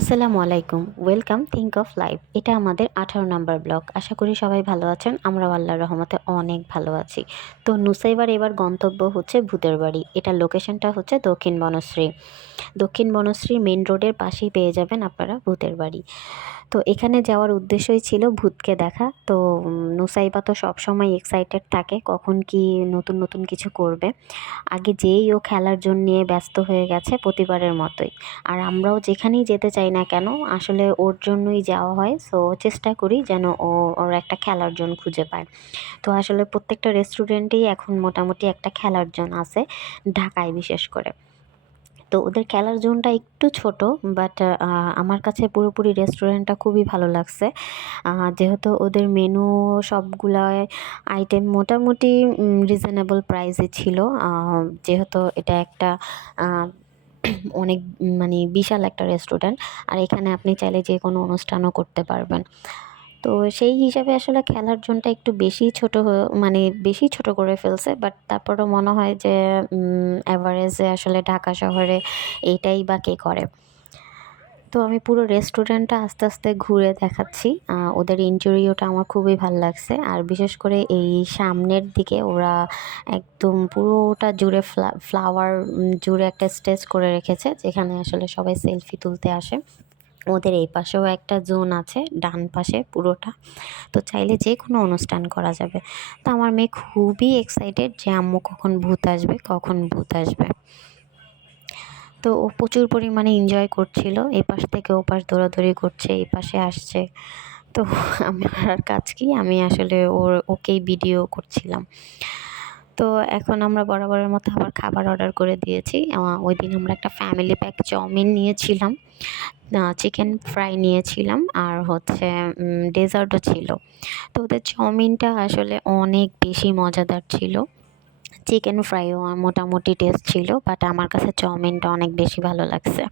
আসসালামু আলাইকুম, welcome think of life. এটা আমাদের 18 নাম্বার ব্লগ। আশা করি সবাই ভালো আছেন। আমরাও আল্লাহর রহমতে অনেক ভালো আছি। তো নুসাইবার এবার গন্তব্য হচ্ছে ভূতের বাড়ি। এটার লোকেশনটা হচ্ছে দক্ষিণ বনশ্রী। দক্ষিণ বনশ্রী মেন রোডের পাশেই পেয়ে যাবেন আপনারা ভূতের বাড়ি। তো এখানে যাওয়ার উদ্দেশ্যই ছিল ভূতকে দেখা। তো নুসাইবা তো সবসময় এক্সাইটেড থাকে কখন কি নতুন নতুন কিছু করবে। আগে যেই ও খেলার জন্য নিয়ে ব্যস্ত হয়ে গেছে প্রতিবারের মতোই। আর আমরাও যেখানেই যেতে চাই না কেন আসলে ওর জন্যই যাওয়া হয়। সো চেষ্টা করি যেন ওর একটা খেলার জোন খুঁজে পায়। তো আসলে প্রত্যেকটা রেস্টুরেন্টেই এখন মোটামুটি একটা খেলার জোন আছে, ঢাকায় বিশেষ করে। তো ওদের খেলার জোনটা একটু ছোট, বাট আমার কাছে পুরোপুরি রেস্টুরেন্টটা খুবই ভালো লাগছে। যেহেতু ওদের মেনু সবগুলাই আইটেম মোটামুটি রিজনেবল প্রাইসে ছিল। যেহেতু এটা একটা আহ, অনেক মানে বিশাল একটা রেস্টুরেন্ট, আর এখানে আপনি চাইলে যে কোনো অনুষ্ঠানও করতে পারবেন। তো সেই হিসাবে আসলে খেলার জোনটা একটু বেশি ছোট মানে বেশি ছোট করে ফেলছে, বাট তারপরও মনে হয় যে অ্যাভারেজে আসলে ঢাকা শহরে এইটাই বা কে করে। তো আমি পুরো রেস্টুরেন্টটা আস্তে আস্তে ঘুরে দেখাচ্ছি। ওদের ইন্টেরিয়রটা আমার খুবই ভালো লাগছে, আর বিশেষ করে এই সামনের দিকে ওরা একদম পুরোটা জুড়ে ফ্লাওয়ার জুড়ে একটা স্টেজ করে রেখেছে, যেখানে আসলে সবাই সেলফি তুলতে আসে। ওদের এই পাশেও একটা জোন আছে, ডান পাশে পুরোটা। তো চাইলে যে কোনো অনুষ্ঠান করা যাবে। তো আমার মেয়ে খুবই এক্সাইটেড যে আম্মু কখন ভূত আসবে, কখন ভূত আসবে। তো ও প্রচুর পরিমাণে এনজয় করছিল, এই পাশ থেকে ও পাশ দৌড়াদৌড়ি করছে, এই পাশে আসছে। তো আমার আর কাজ কি, আমি আসলে ওকেই ভিডিও করছিলাম। তো এখন আমরা বরাবরের মতো আবার খাবার অর্ডার করে দিয়েছি। ওই দিন আমরা একটা ফ্যামিলি প্যাক চাউমিন নিয়েছিলাম, চিকেন ফ্রাই নিয়েছিলাম, আর হচ্ছে ডেজার্টও ছিল। তো ওদের চাউমিনটা আসলে অনেক বেশি মজাদার ছিল। চিকেন ফ্রাইও মোটামুটি টেস্ট ছিল, বাট আমার কাছে চাউমিনটা অনেক বেশি ভালো লাগছে।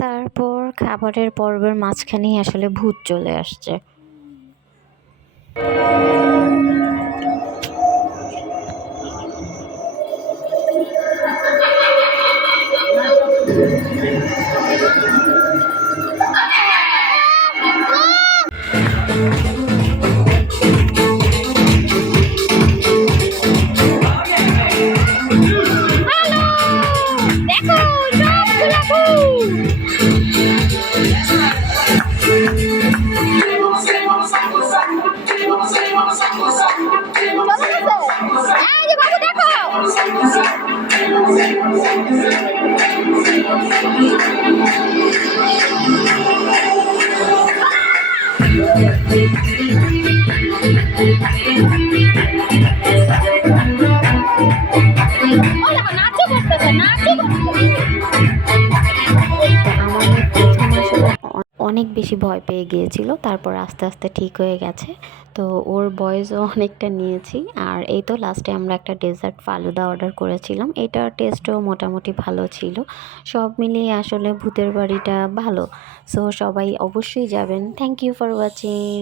তারপর খাবারের পর্বের মাঝখানেই আসলে ভূত চলে আসছে। অনেক বেশি ভয় পেয়ে গিয়েছিল, তারপর আস্তে আস্তে ঠিক হয়ে গেছে। তো ওর বয়সও অনেকটা নিয়েছি। আর এই তো লাস্টে আমরা একটা ডেজার্ট ফালুদা অর্ডার করেছিলাম, এটার টেস্টও মোটামুটি ভালো ছিল। সব মিলিয়ে আসলে ভূতের বাড়িটা ভালো। সো সবাই অবশ্যই যাবেন। Thank you for watching.